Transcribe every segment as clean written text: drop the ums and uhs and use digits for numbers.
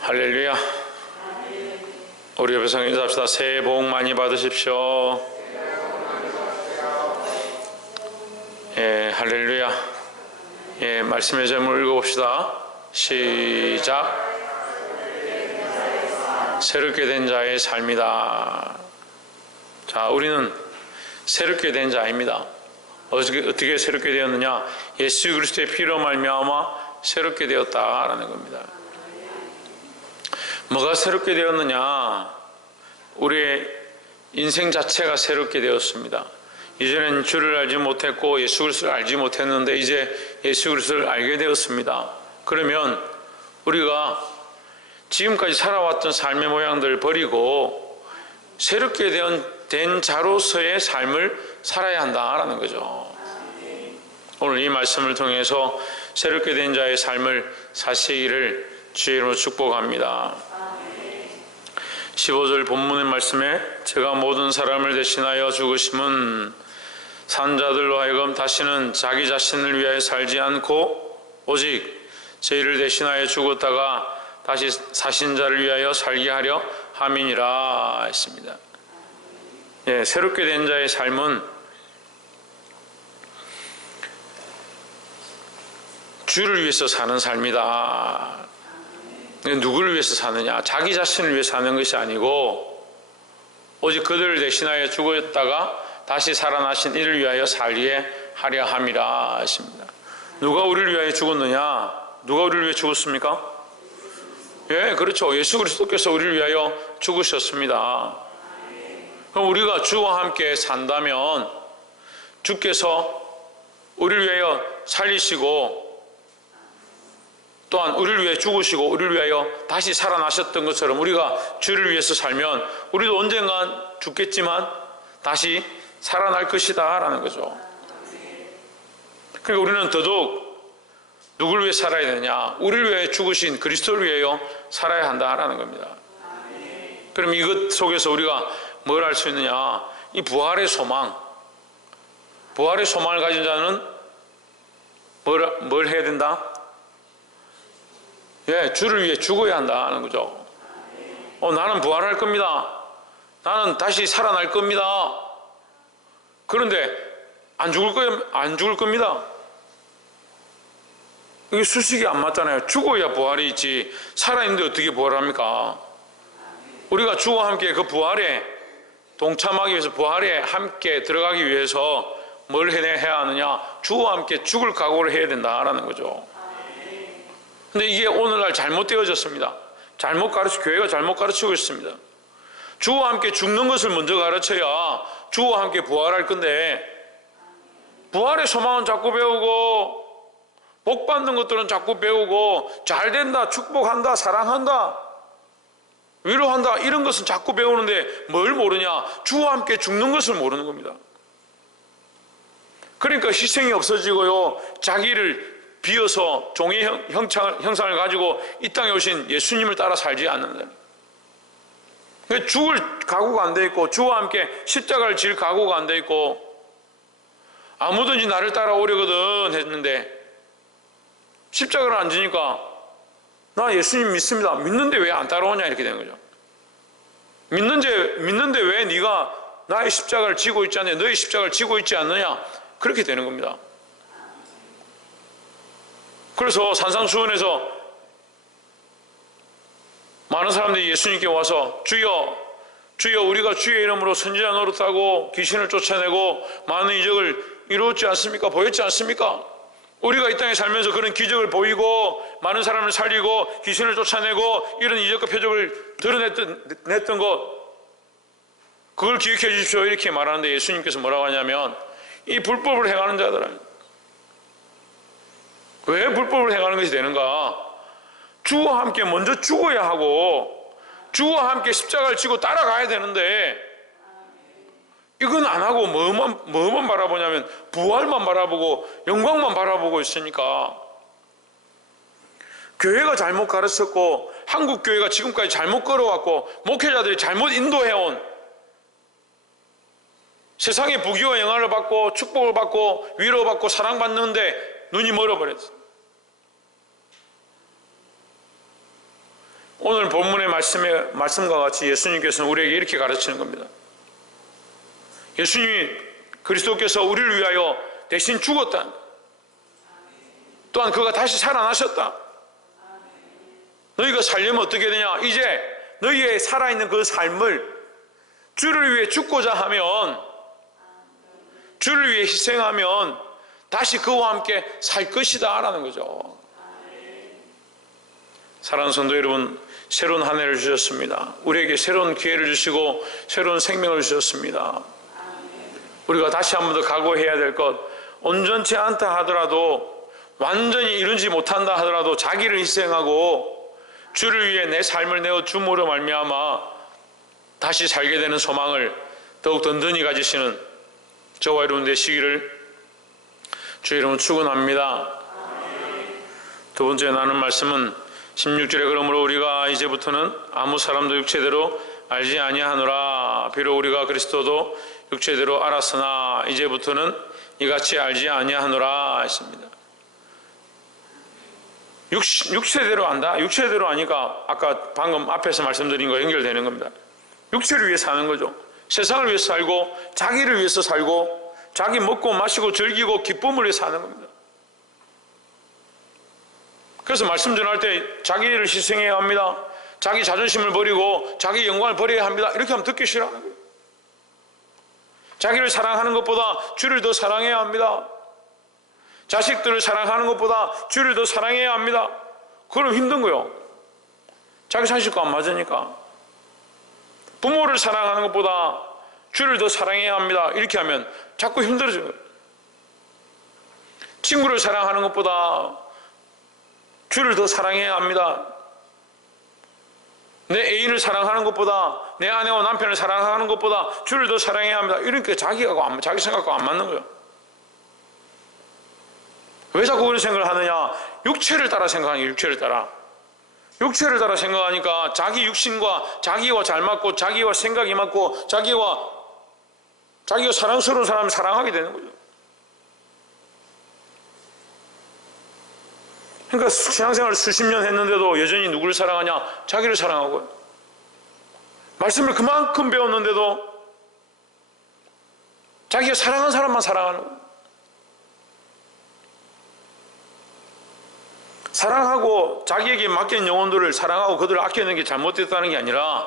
할렐루야. 우리 옆에서 인사합시다. 새해 복 많이 받으십시오. 예, 할렐루야. 예, 말씀의 제목을 읽어봅시다. 시작. 새롭게 된 자의 삶이다. 자, 우리는 새롭게 된 자입니다. 어떻게 새롭게 되었느냐? 예수 그리스도의 피로 말미암아 새롭게 되었다라는 겁니다. 뭐가 새롭게 되었느냐? 우리의 인생 자체가 새롭게 되었습니다. 이전엔 주를 알지 못했고 예수 그리스도를 알지 못했는데 이제 예수 그리스도를 알게 되었습니다. 그러면 우리가 지금까지 살아왔던 삶의 모양들을 버리고 새롭게 된 자로서의 삶을 살아야 한다라는 거죠. 오늘 이 말씀을 통해서 새롭게 된 자의 삶을 사시기를 주의 이름으로 축복합니다. 15절 본문의 말씀에 제가 모든 사람을 대신하여 죽으심은 산자들로 하여금 다시는 자기 자신을 위하여 살지 않고 오직 저희를 대신하여 죽었다가 다시 사신 자를 위하여 살게 하려 함이니라 했습니다. 예, 새롭게 된 자의 삶은 주를 위해서 사는 삶이다. 누구를 위해서 사느냐? 자기 자신을 위해 사는 것이 아니고 오직 그들을 대신하여 죽었다가 다시 살아나신 이를 위하여 살게 하려 함이라 하십니다. 누가 우리를 위하여 죽었느냐? 누가 우리를 위해 죽었습니까? 예, 그렇죠. 예수 그리스도께서 우리를 위하여 죽으셨습니다. 그럼 우리가 주와 함께 산다면 주께서 우리를 위하여 살리시고 또한 우리를 위해 죽으시고 우리를 위하여 다시 살아나셨던 것처럼 우리가 주를 위해서 살면 우리도 언젠간 죽겠지만 다시 살아날 것이다 라는 거죠. 그러니까 우리는 더더욱 누구를 위해 살아야 되느냐? 우리를 위해 죽으신 그리스도를 위하여 살아야 한다라는 겁니다. 그럼 이것 속에서 우리가 뭘 할 수 있느냐? 이 부활의 소망, 부활의 소망을 가진 자는 뭘 해야 된다? 예, 주를 위해 죽어야 한다는 거죠. 나는 부활할 겁니다. 나는 다시 살아날 겁니다. 그런데 안 죽을 겁니다. 이게 수식이 안 맞잖아요. 죽어야 부활이 있지 살아있는데 어떻게 부활합니까? 우리가 주와 함께 그 부활에 동참하기 위해서 부활에 함께 들어가기 위해서 뭘 해야 하느냐? 주와 함께 죽을 각오를 해야 된다라는 거죠. 근데 이게 오늘날 잘못되어졌습니다. 교회가 잘못 가르치고 있습니다. 주와 함께 죽는 것을 먼저 가르쳐야 주와 함께 부활할 건데 부활의 소망은 자꾸 배우고 복 받는 것들은 자꾸 배우고 잘 된다, 축복한다, 사랑한다, 위로한다 이런 것은 자꾸 배우는데 뭘 모르냐? 주와 함께 죽는 것을 모르는 겁니다. 그러니까 희생이 없어지고요, 자기를 비어서 종의 형상을 가지고 이 땅에 오신 예수님을 따라 살지 않는다. 그러니까 죽을 각오가 안 돼 있고 주와 함께 십자가를 질 각오가 안 돼 있고 아무든지 나를 따라오려거든 했는데 십자가를 안 지니까 나 예수님 믿습니다. 믿는데 왜 안 따라오냐 이렇게 되는 거죠. 믿는데 왜 네가 나의 십자가를 지고 있지 않느냐, 너의 십자가를 지고 있지 않느냐 그렇게 되는 겁니다. 그래서 산상수훈에서 많은 사람들이 예수님께 와서 주여 우리가 주의 이름으로 선지자 노릇하고 귀신을 쫓아내고 많은 이적을 이루었지 않습니까? 보였지 않습니까? 우리가 이 땅에 살면서 그런 기적을 보이고 많은 사람을 살리고 귀신을 쫓아내고 이런 이적과 표적을 드러냈던 것 그걸 기억해 주십시오 이렇게 말하는데 예수님께서 뭐라고 하냐면 이 불법을 행하는 자들은 왜 불법을 행하는 것이 되는가? 주와 함께 먼저 죽어야 하고 주와 함께 십자가를 지고 따라가야 되는데 이건 안 하고 뭐만 바라보냐면 부활만 바라보고 영광만 바라보고 있으니까 교회가 잘못 가르쳤고 한국 교회가 지금까지 잘못 걸어왔고 목회자들이 잘못 인도해온 세상의 부귀와 영화를 받고 축복을 받고 위로받고 사랑받는데 눈이 멀어버렸어요. 오늘 본문의 말씀과 같이 예수님께서는 우리에게 이렇게 가르치는 겁니다. 예수님이 그리스도께서 우리를 위하여 대신 죽었다. 또한 그가 다시 살아나셨다. 너희가 살려면 어떻게 되냐? 이제 너희의 살아있는 그 삶을 주를 위해 죽고자 하면, 주를 위해 희생하면 다시 그와 함께 살 것이다 라는 거죠. 사랑하는 성도 여러분, 새로운 한 해를 주셨습니다. 우리에게 새로운 기회를 주시고 새로운 생명을 주셨습니다. 우리가 다시 한 번 더 각오해야 될 것, 온전치 않다 하더라도, 완전히 이루지 못한다 하더라도 자기를 희생하고 주를 위해 내 삶을 내어 줌으로 말미암아 다시 살게 되는 소망을 더욱 든든히 가지시는 저와 여러분 되시기를 주 이름으로 축원합니다. 두 번째 나눈 말씀은 16절에 그러므로 우리가 이제부터는 아무 사람도 육체대로 알지 아니하노라. 비록 우리가 그리스도도 육체대로 알았으나 이제부터는 이같이 알지 아니하노라 했습니다. 육체대로 안다? 육체대로 아니까 아까 방금 앞에서 말씀드린 거 연결되는 겁니다. 육체를 위해 사는 거죠. 세상을 위해서 살고 자기를 위해서 살고 자기 먹고 마시고 즐기고 기쁨을 위해 사는 겁니다. 그래서 말씀 전할 때 자기를 희생해야 합니다. 자기 자존심을 버리고 자기 영광을 버려야 합니다. 이렇게 하면 듣기 싫어하는 거예요. 자기를 사랑하는 것보다 주를 더 사랑해야 합니다. 자식들을 사랑하는 것보다 주를 더 사랑해야 합니다. 그럼 힘든 거예요. 자기 자식과 안 맞으니까. 부모를 사랑하는 것보다 주를 더 사랑해야 합니다. 이렇게 하면 자꾸 힘들어지는 거예요. 친구를 사랑하는 것보다 주를 더 사랑해야 합니다. 내 애인을 사랑하는 것보다 내 아내와 남편을 사랑하는 것보다 주를 더 사랑해야 합니다. 이렇게 자기 생각과 안 맞는 거예요. 왜 자꾸 그런 생각을 하느냐? 육체를 따라 생각하는 게 육체를 따라. 육체를 따라 생각하니까 자기 육신과 자기와 잘 맞고 자기와 생각이 맞고 자기가 사랑스러운 사람을 사랑하게 되는 거죠. 그러니까 신앙생활을 수십 년 했는데도 여전히 누구를 사랑하냐? 자기를 사랑하고요. 말씀을 그만큼 배웠는데도 자기가 사랑한 사람만 사랑하는 거예요. 사랑하고 자기에게 맡긴 영혼들을 사랑하고 그들을 아끼는 게 잘못됐다는 게 아니라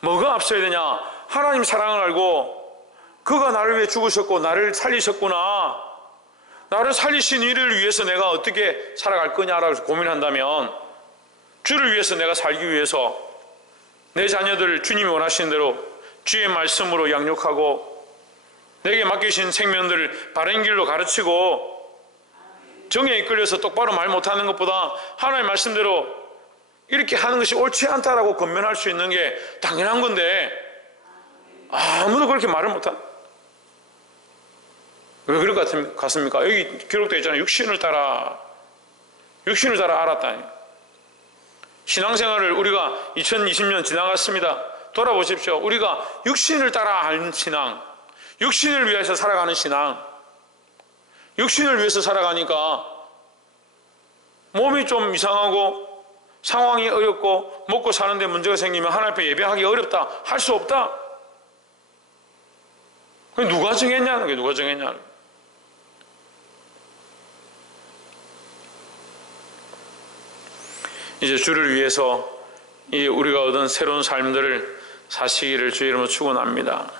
뭐가 앞서야 되냐? 하나님 사랑을 알고 그가 나를 위해 죽으셨고 나를 살리셨구나. 나를 살리신 이를 위해서 내가 어떻게 살아갈 거냐라고 고민한다면 주를 위해서 내가 살기 위해서 내 자녀들을 주님이 원하시는 대로 주의 말씀으로 양육하고 내게 맡기신 생명들을 바른 길로 가르치고 정에 이끌려서 똑바로 말 못하는 것보다 하나님의 말씀대로 이렇게 하는 것이 옳지 않다라고 권면할 수 있는 게 당연한 건데 아무도 그렇게 말을 못한. 왜 그럴 것 같습니까? 여기 기록되어 있잖아요. 육신을 따라 알았다니. 신앙생활을 우리가 2020년 지나갔습니다. 돌아보십시오. 우리가 육신을 따라 아는 신앙, 육신을 위해서 살아가는 신앙, 육신을 위해서 살아가니까 몸이 좀 이상하고 상황이 어렵고 먹고 사는데 문제가 생기면 하나님 앞에 예배하기 어렵다, 할 수 없다. 누가 정했냐는 게 누가 정했냐는 거예요. 이제 주를 위해서 이 우리가 얻은 새로운 삶들을 사시기를 주의 이름으로 축원합니다.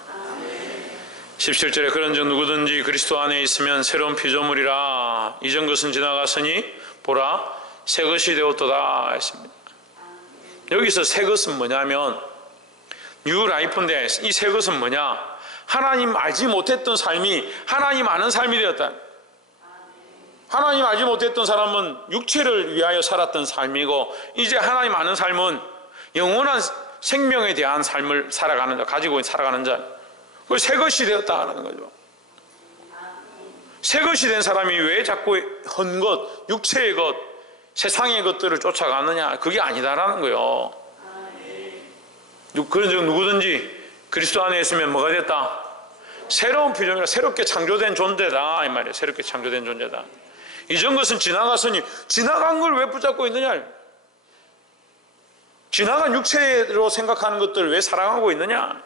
17절에 그런즉 누구든지 그리스도 안에 있으면 새로운 피조물이라 이전 것은 지나갔으니 보라 새 것이 되었도다 했습니다. 여기서 새 것은 뭐냐면 뉴 라이프인데 이 새 것은 뭐냐? 하나님 알지 못했던 삶이 하나님 아는 삶이 되었다. 하나님 알지 못했던 사람은 육체를 위하여 살았던 삶이고 이제 하나님 아는 삶은 영원한 생명에 대한 삶을 살아가는 자, 가지고 살아가는 자. 그 새 것이 되었다는 거죠. 새 것이 된 사람이 왜 자꾸 헌 것, 육체의 것, 세상의 것들을 쫓아가느냐? 그게 아니다라는 거예요. 그런즉 누구든지 그리스도 안에 있으면 뭐가 됐다? 새로운 피조물이라 새롭게 창조된 존재다 이 말이에요. 새롭게 창조된 존재다. 이전 것은 지나갔으니 지나간 걸 왜 붙잡고 있느냐? 지나간 육체로 생각하는 것들을 왜 사랑하고 있느냐?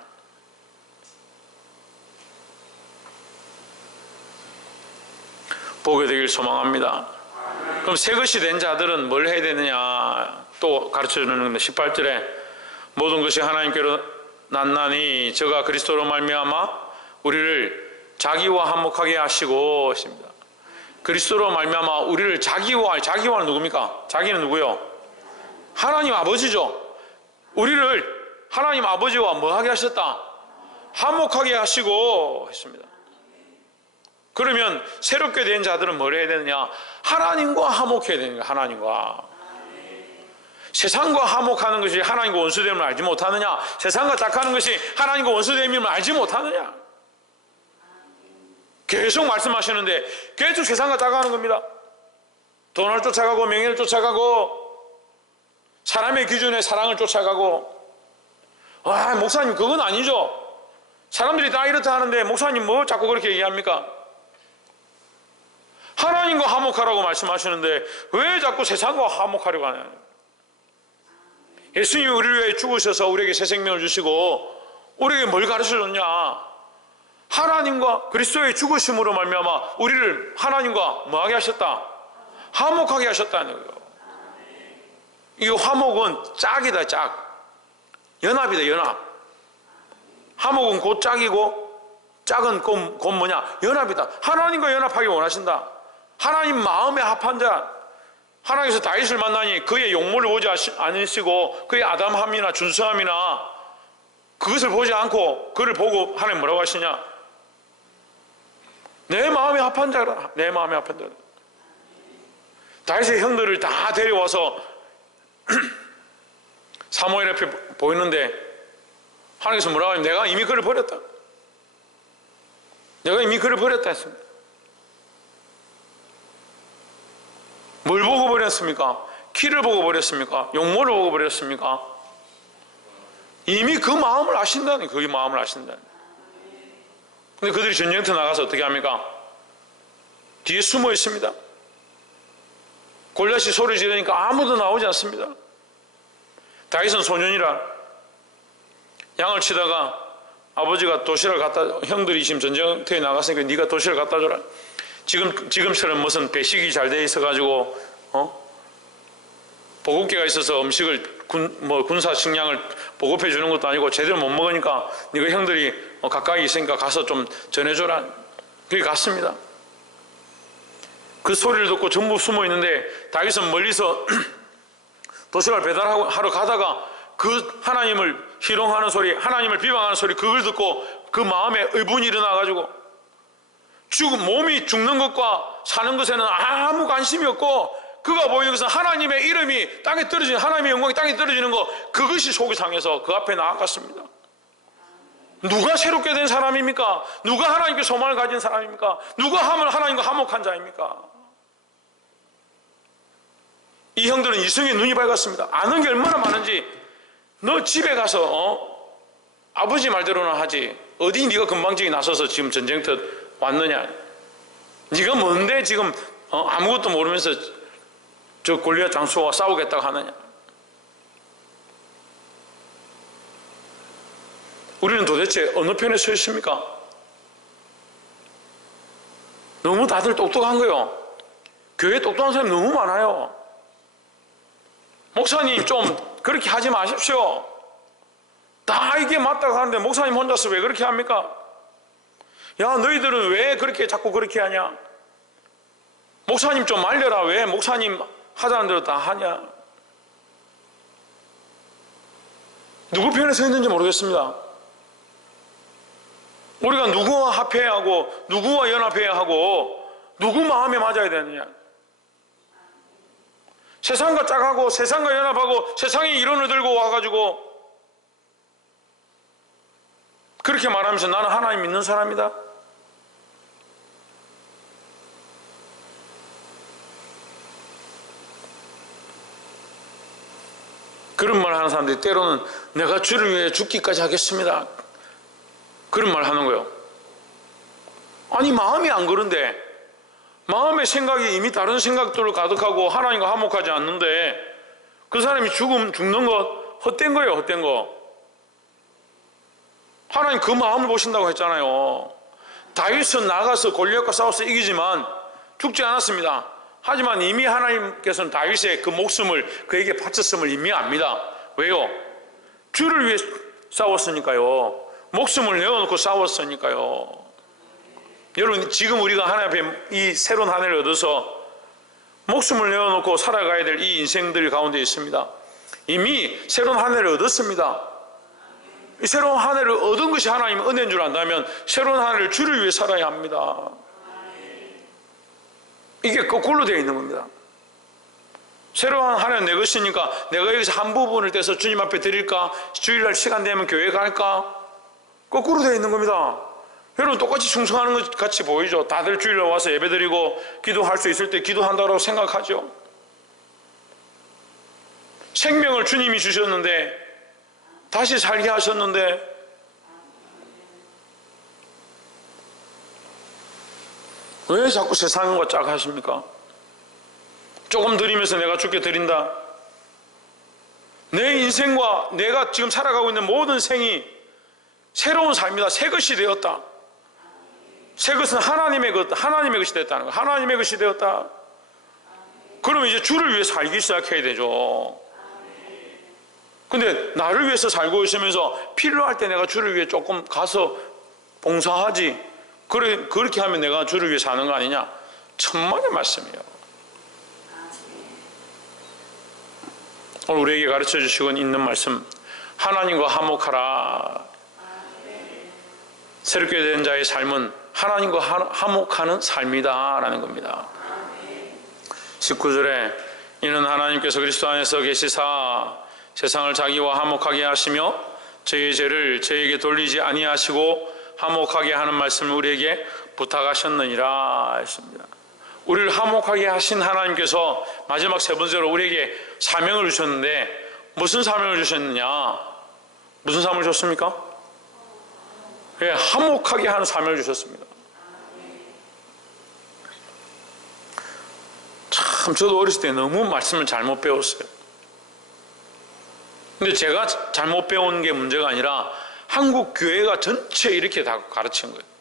보게 되길 소망합니다. 그럼 새 것이 된 자들은 뭘 해야 되느냐? 또 가르쳐주는 건데 18절에 모든 것이 하나님께로 났나니 저가 그리스도로 말미암아 우리를 자기와 화목하게 하시고 했습니다. 그리스도로 말미암아 우리를 자기와는 누굽니까? 자기는 누구요? 하나님 아버지죠. 우리를 하나님 아버지와 뭐하게 하셨다? 화목하게 하시고 했습니다. 그러면 새롭게 된 자들은 뭘 해야 되느냐? 하나님과 화목해야 되는 거예요. 하나님과. 세상과 화목하는 것이 하나님과 원수됨을 알지 못하느냐? 세상과 딱하는 것이 하나님과 원수됨을 알지 못하느냐? 계속 말씀하시는데 계속 세상과 딱하는 겁니다. 돈을 쫓아가고 명예를 쫓아가고 사람의 기준에 사랑을 쫓아가고. 목사님 그건 아니죠. 사람들이 다 이렇다 하는데 목사님 뭐 자꾸 그렇게 얘기합니까? 하나님과 화목하라고 말씀하시는데 왜 자꾸 세상과 화목하려고 하냐? 예수님이 우리를 위해 죽으셔서 우리에게 새 생명을 주시고 우리에게 뭘 가르쳐줬냐? 하나님과 그리스도의 죽으심으로 말미암아 우리를 하나님과 뭐하게 하셨다? 화목하게 하셨다는 거예요. 이 화목은 짝이다. 짝. 연합이다. 연합. 화목은 곧 짝이고 짝은 곧 뭐냐? 연합이다. 하나님과 연합하기 원하신다. 하나님 마음에 합한 자. 하나님께서 다윗을 만나니 그의 용모를 보지 않으시고 그의 아담함이나 준수함이나 그것을 보지 않고 그를 보고 하나님 뭐라고 하시냐? 내 마음에 합한 자라. 내 마음에 합한 자라. 다윗의 형들을 다 데려와서 사무엘 앞에 보이는데 하나님께서 뭐라고 하냐면 내가 이미 그를 버렸다. 내가 이미 그를 버렸다 했습니다. 뭘 보고 버렸습니까? 키를 보고 버렸습니까? 용모를 보고 버렸습니까? 이미 그 마음을 아신다니. 그 마음을 아신다니. 근데 그들이 전쟁터 나가서 어떻게 합니까? 뒤에 숨어 있습니다. 골리앗이 소리 지르니까 아무도 나오지 않습니다. 다윗은 소년이라 양을 치다가 아버지가 도시락을 갖다, 형들이 지금 전쟁터에 나갔으니까 네가 도시락을 갖다 줘라. 지금처럼 무슨 배식이 잘 돼 있어가지고 보급계가 있어서 음식을 군사 식량을 보급해 주는 것도 아니고 제대로 못 먹으니까 네가 형들이 가까이 있으니까 가서 좀 전해줘라. 그게 갔습니다. 그 소리를 듣고 전부 숨어 있는데 다윗은 멀리서 도시락을 배달하러 가다가 그 하나님을 희롱하는 소리, 하나님을 비방하는 소리, 그걸 듣고 그 마음에 의분이 일어나가지고 몸이 죽는 것과 사는 것에는 아무 관심이 없고 그가 보이는 것은 하나님의 이름이 땅에 떨어지는, 하나님의 영광이 땅에 떨어지는 것, 그것이 속이 상해서 그 앞에 나아갔습니다. 누가 새롭게 된 사람입니까? 누가 하나님께 소망을 가진 사람입니까? 누가 하나님과 화목한 자입니까? 이 형들은 이성의 눈이 밝았습니다. 아는 게 얼마나 많은지. 너 집에 가서 아버지 말대로는 하지. 어디 네가 금방지게 나서서 지금 전쟁터 왔느냐? 네가 뭔데 지금 아무것도 모르면서 저 골리앗 장수와 싸우겠다고 하느냐? 우리는 도대체 어느 편에 서 있습니까? 너무 다들 똑똑한 거요. 교회에 똑똑한 사람이 너무 많아요. 목사님 좀 그렇게 하지 마십시오. 다 이게 맞다고 하는데 목사님 혼자서 왜 그렇게 합니까? 야, 너희들은 왜 그렇게 자꾸 그렇게 하냐? 목사님 좀 말려라. 왜 목사님 하자는 대로 다 하냐? 누구 편에 서 있는지 모르겠습니다. 우리가 누구와 합해야 하고 누구와 연합해야 하고 누구 마음에 맞아야 되느냐? 세상과 짝하고 세상과 연합하고 세상의 이론을 들고 와가지고 그렇게 말하면서 나는 하나님 믿는 사람이다. 그런 말 하는 사람들이 때로는 내가 주를 위해 죽기까지 하겠습니다. 그런 말 하는 거예요. 아니 마음이 안 그런데, 마음의 생각이 이미 다른 생각들로 가득하고 하나님과 화목하지 않는데 그 사람이 죽는 것, 헛된 거예요, 헛된 거. 하나님 그 마음을 보신다고 했잖아요. 다윗은 나가서 골리앗과 싸워서 이기지만 죽지 않았습니다. 하지만 이미 하나님께서는 다윗의 그 목숨을 그에게 바쳤음을 이미 압니다. 왜요? 주를 위해 싸웠으니까요. 목숨을 내어놓고 싸웠으니까요. 여러분, 지금 우리가 하나님 앞에 이 새로운 한 해를 얻어서 목숨을 내어놓고 살아가야 될 이 인생들 가운데 있습니다. 이미 새로운 한 해를 얻었습니다. 이 새로운 한 해를 얻은 것이 하나님의 은혜인 줄 안다면 새로운 한 해를 주를 위해 살아야 합니다. 이게 거꾸로 되어 있는 겁니다. 새로운 한 해는 내 것이니까 내가 여기서 한 부분을 떼서 주님 앞에 드릴까? 주일날 시간 되면 교회 갈까? 거꾸로 되어 있는 겁니다. 여러분, 똑같이 충성하는 것 같이 보이죠? 다들 주일날 와서 예배드리고 기도할 수 있을 때 기도한다고 생각하죠. 생명을 주님이 주셨는데, 다시 살게 하셨는데, 왜 자꾸 세상과 짝 하십니까? 조금 드리면서 내가 주께 드린다. 내 인생과 내가 지금 살아가고 있는 모든 생이 새로운 삶이다. 새 것이 되었다. 새 것은 하나님의 것이 되었다는 거예요. 하나님의 것이 되었다. 그러면 이제 주를 위해 살기 시작해야 되죠. 근데 나를 위해서 살고 있으면서 필요할 때 내가 주를 위해 조금 가서 봉사하지. 그렇게 하면 내가 주를 위해 사는 거 아니냐? 천만의 말씀이에요. 오늘 우리에게 가르쳐 주시고 있는 말씀, 하나님과 화목하라. 새롭게 된 자의 삶은 하나님과 화목하는 삶이다 라는 겁니다. 19절에 이는 하나님께서 그리스도 안에서 계시사 세상을 자기와 화목하게 하시며 저희의 죄를 저희에게 돌리지 아니하시고 화목하게 하는 말씀을 우리에게 부탁하셨느니라 했습니다. 우리를 화목하게 하신 하나님께서 마지막 세 번째로 우리에게 사명을 주셨는데, 무슨 사명을 주셨느냐? 무슨 사명을 주셨습니까? 예, 화목하게 하는 사명을 주셨습니다. 참, 저도 어렸을 때 너무 말씀을 잘못 배웠어요. 근데 제가 잘못 배운 게 문제가 아니라 한국 교회가 전체 이렇게 다 가르친 거예요.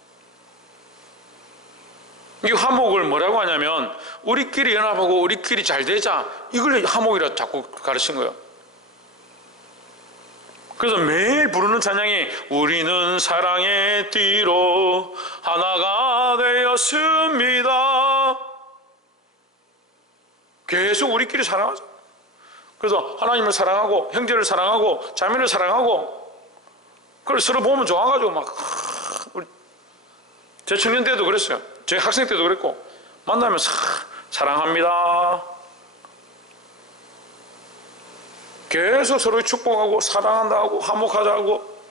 이 화목을 뭐라고 하냐면 우리끼리 연합하고 우리끼리 잘 되자, 이걸 화목이라 자꾸 가르친 거예요. 그래서 매일 부르는 찬양이 우리는 사랑의 띠로 하나가 되었습니다. 계속 우리끼리 사랑하자. 그래서 하나님을 사랑하고 형제를 사랑하고 자매를 사랑하고, 그걸 서로 보면 좋아가지고 막 제 청년 때도 그랬어요. 제 학생 때도 그랬고, 만나면 사랑합니다. 계속 서로 축복하고 사랑한다 하고 화목하자 하고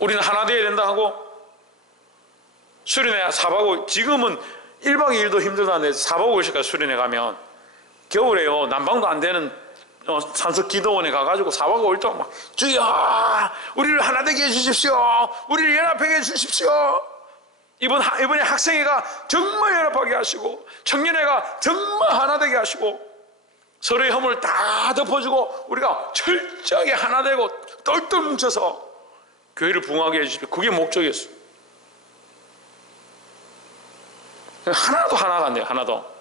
우리는 하나 되어야 된다 하고, 수련회 4박 5일, 지금은 1박 2일도 힘들다는데 4박 5일씩 수련회 가면, 겨울에요 난방도 안 되는 산속 기도원에 가가지고 4박 5일 동안 막 주여 우리를 하나 되게 해주십시오, 우리를 연합하게 해주십시오. 이번에 학생회가 정말 연합하게 하시고 청년회가 정말 하나 되게 하시고 서로의 허물을 다 덮어주고 우리가 철저하게 하나 되고 똘똘 뭉쳐서 교회를 부흥하게 해주십시오. 그게 목적이었어요. 하나도 하나가 안 돼요. 하나도.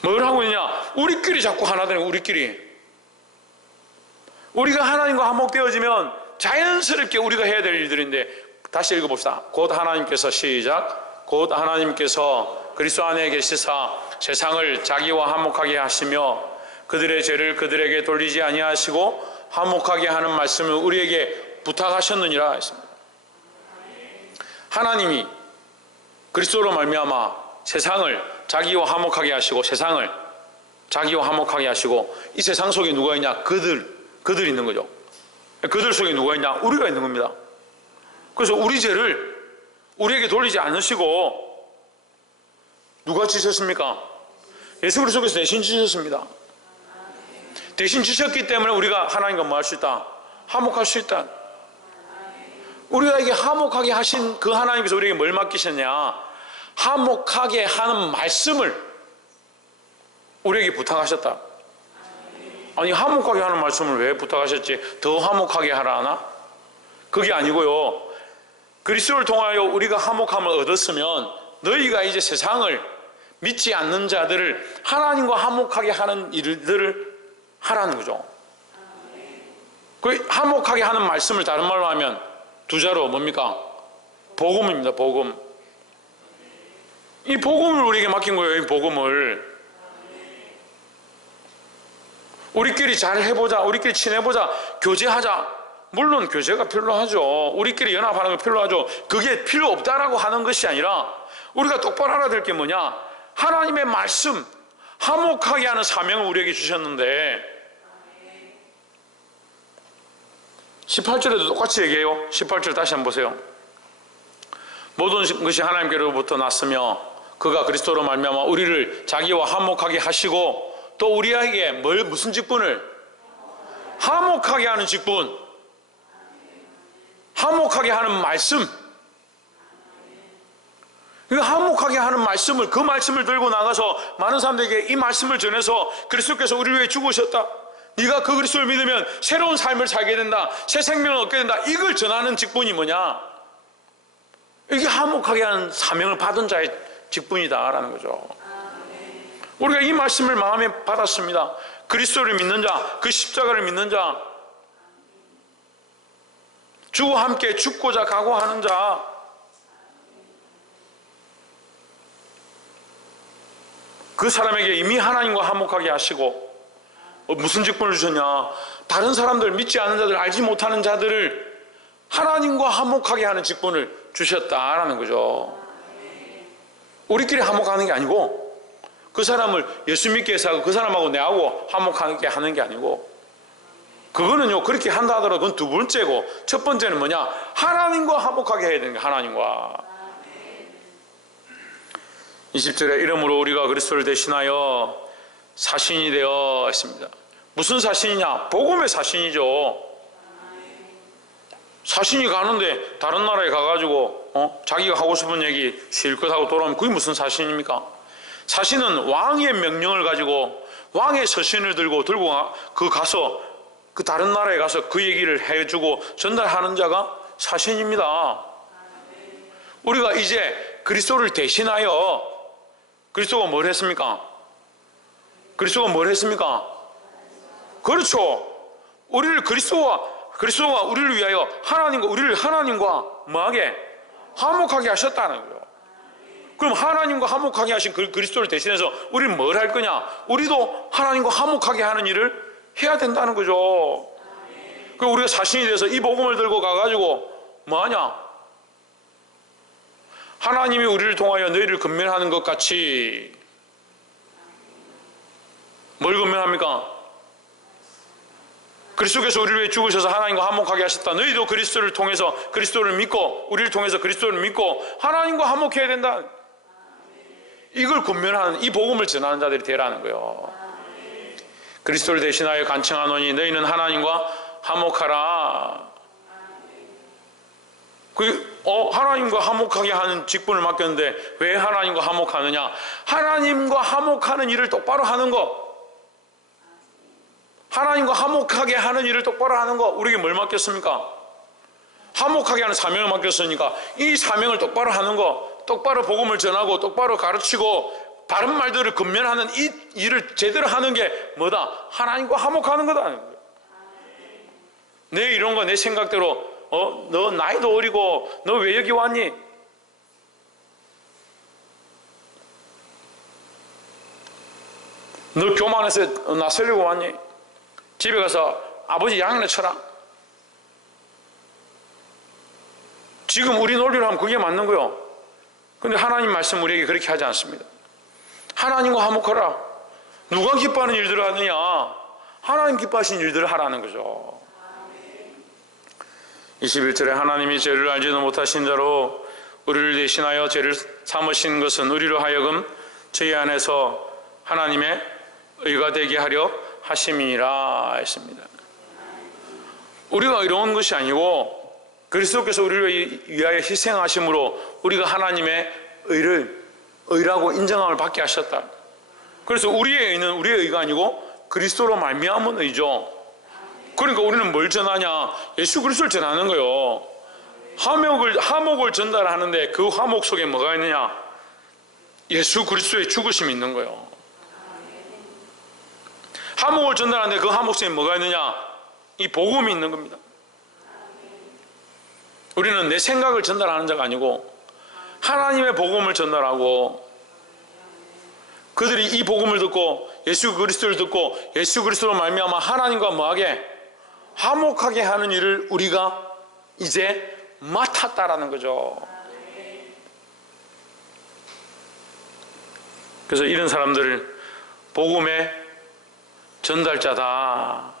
뭘 하고 있냐? 우리끼리 자꾸 하나 되는 거예요. 우리끼리. 우리가 하나님과 화목되어지면 자연스럽게 우리가 해야 될 일들인데, 다시 읽어봅시다. 곧 하나님께서, 시작, 곧 하나님께서 그리스도 안에 계시사 세상을 자기와 화목하게 하시며 그들의 죄를 그들에게 돌리지 아니하시고 화목하게 하는 말씀을 우리에게 부탁하셨느니라 했습니다. 하나님이 그리스도로 말미암아 세상을 자기와 화목하게 하시고, 세상을 자기와 화목하게 하시고, 이 세상 속에 누가 있냐? 그들 있는 거죠. 그들 속에 누가 있냐? 우리가 있는 겁니다. 그래서 우리 죄를 우리에게 돌리지 않으시고 누가 지셨습니까? 예수 그리스도께서 대신 지셨습니다. 대신 지셨기 때문에 우리가 하나님과 뭐 할 수 있다? 화목할 수 있다. 우리에게 화목하게 하신 그 하나님께서 우리에게 뭘 맡기셨냐? 화목하게 하는 말씀을 우리에게 부탁하셨다. 아니 화목하게 하는 말씀을 왜 부탁하셨지? 더 화목하게 하라 하나? 그게 아니고요. 그리스도를 통하여 우리가 화목함을 얻었으면 너희가 이제 세상을 믿지 않는 자들을 하나님과 화목하게 하는 일들을 하라는 거죠. 그 화목하게 하는 말씀을 다른 말로 하면 두 자로 뭡니까? 복음입니다. 복음. 이 복음을 우리에게 맡긴 거예요. 이 복음을 우리끼리 잘 해보자, 우리끼리 친해보자, 교제하자. 물론 교제가 필요하죠. 우리끼리 연합하는 거 필요하죠. 그게 필요 없다라고 하는 것이 아니라 우리가 똑바로 알아야 될 게 뭐냐? 하나님의 말씀, 화목하게 하는 사명을 우리에게 주셨는데 18절에도 똑같이 얘기해요. 18절 다시 한번 보세요. 모든 것이 하나님께로부터 났으며 그가 그리스도로 말미암아 우리를 자기와 화목하게 하시고 또 우리에게 무슨 직분을? 화목하게 하는 직분, 화목하게 하는 말씀. 화목하게 하는 말씀을, 그 말씀을 들고 나가서 많은 사람들에게 이 말씀을 전해서 그리스도께서 우리를 위해 죽으셨다, 네가 그 그리스도를 믿으면 새로운 삶을 살게 된다, 새 생명을 얻게 된다, 이걸 전하는 직분이 뭐냐? 이게 화목하게 하는 사명을 받은 자의 직분이다라는 거죠. 우리가 이 말씀을 마음에 받았습니다. 그리스도를 믿는 자, 그 십자가를 믿는 자, 주와 함께 죽고자 각오하는 자, 그 사람에게 이미 하나님과 화목하게 하시고 무슨 직분을 주셨냐? 다른 사람들, 믿지 않는 자들, 알지 못하는 자들을 하나님과 화목하게 하는 직분을 주셨다라는 거죠. 우리끼리 화목하는 게 아니고 그 사람을 예수 믿게 해서 하고 그 사람하고 내하고 화목하게 하는 게 아니고, 그거는요 그렇게 한다 하더라도 그건 두 번째고, 첫 번째는 뭐냐? 하나님과 화목하게 해야 되는 거예요. 하나님과. 20절에 이러므로 우리가 그리스도를 대신하여 사신이 되어 있습니다. 무슨 사신이냐? 복음의 사신이죠. 사신이 가는데 다른 나라에 가가지고 자기가 하고 싶은 얘기 실컷 하고 돌아오면 그게 무슨 사신입니까? 사신은 왕의 명령을 가지고 왕의 서신을 들고 가서 그 다른 나라에 가서 그 얘기를 해주고 전달하는 자가 사신입니다. 우리가 이제 그리스도를 대신하여, 그리스도가 뭘 했습니까? 그리스도가 뭘 했습니까? 그렇죠. 우리를 그리스도가 우리를 위하여 우리를 하나님과 뭐하게? 화목하게 하셨다는 거예요. 그럼 하나님과 화목하게 하신 그리스도를 대신해서 우리는 뭘 할 거냐? 우리도 하나님과 화목하게 하는 일을 해야 된다는 거죠. 그럼 우리가 사신이 돼서 이 복음을 들고 가가지고 뭐하냐? 하나님이 우리를 통하여 너희를 건면하는 것 같이 뭘 건면합니까? 그리스도께서 우리를 위해 죽으셔서 하나님과 화목하게 하셨다. 너희도 그리스도를 통해서 그리스도를 믿고 우리를 통해서 그리스도를 믿고 하나님과 화목해야 된다. 이걸 권면하는, 이 복음을 전하는 자들이 되라는 거예요. 그리스도를 대신하여 간청하노니 너희는 하나님과 화목하라. 하나님과 화목하게 하는 직분을 맡겼는데 왜 하나님과 화목하느냐? 하나님과 화목하는 일을 똑바로 하는 것, 하나님과 화목하게 하는 일을 똑바로 하는 것, 우리에게 뭘 맡겼습니까? 화목하게 하는 사명을 맡겼으니까 이 사명을 똑바로 하는 것, 똑바로 복음을 전하고 똑바로 가르치고 바른 말들을 건면하는 이 일을 제대로 하는 게 뭐다? 하나님과 화목하는 거다. 내 이런 거 내 생각대로 너 나이도 어리고 너 왜 여기 왔니? 너 교만해서 나서려고 왔니? 집에 가서 아버지 양이나 쳐라. 지금 우리 논리로 하면 그게 맞는 거요. 근데 하나님 말씀 우리에게 그렇게 하지 않습니다. 하나님과 화목하라. 누가 기뻐하는 일들을 하느냐? 하나님 기뻐하시는 일들을 하라는 거죠. 21절에 하나님이 죄를 알지도 못하신 자로 우리를 대신하여 죄를 삼으신 것은 우리로 하여금 죄 안에서 하나님의 의가 되게 하려 하심이라 했습니다. 우리가 의로운 것이 아니고 그리스도께서 우리를 위하여 희생하심으로 우리가 하나님의 의라고 인정함을 받게 하셨다. 그래서 우리의 의는 우리의 의가 아니고 그리스도로 말미암은 의죠. 그러니까 우리는 뭘 전하냐? 예수 그리스도를 전하는 거예요. 화목을 전달하는데 그 화목 속에 뭐가 있느냐? 예수 그리스도의 죽으심이 있는 거예요. 화목을 전달하는데 그 화목 속에 뭐가 있느냐? 이 복음이 있는 겁니다. 우리는 내 생각을 전달하는 자가 아니고 하나님의 복음을 전달하고, 그들이 이 복음을 듣고 예수 그리스도를 듣고 예수 그리스도로 말미암아 하나님과 뭐하게? 화목하게 하는 일을 우리가 이제 맡았다라는 거죠. 그래서 이런 사람들을 복음의 전달자다,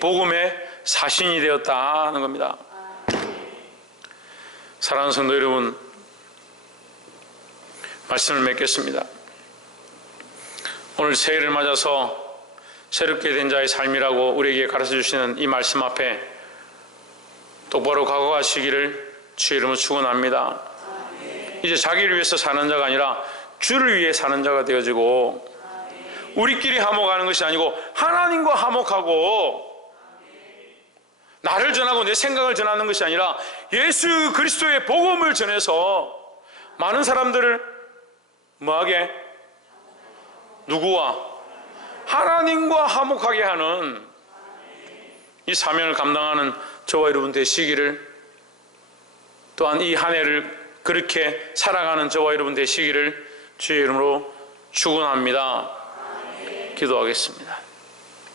복음의 사신이 되었다는 겁니다. 사랑하는 성도 여러분, 말씀을 맺겠습니다. 오늘 새해를 맞아서 새롭게 된 자의 삶이라고 우리에게 가르쳐 주시는 이 말씀 앞에 똑바로 각오하시기를 주의 이름으로 축원합니다. 이제 자기를 위해서 사는 자가 아니라 주를 위해 사는 자가 되어지고, 우리끼리 화목하는 것이 아니고 하나님과 화목하고, 나를 전하고 내 생각을 전하는 것이 아니라 예수 그리스도의 복음을 전해서 많은 사람들을 뭐하게? 누구와? 하나님과 화목하게 하는 이 사명을 감당하는 저와 여러분 되시기를, 또한 이 한 해를 그렇게 살아가는 저와 여러분 되시기를 주의 이름으로 축원합니다. 기도하겠습니다.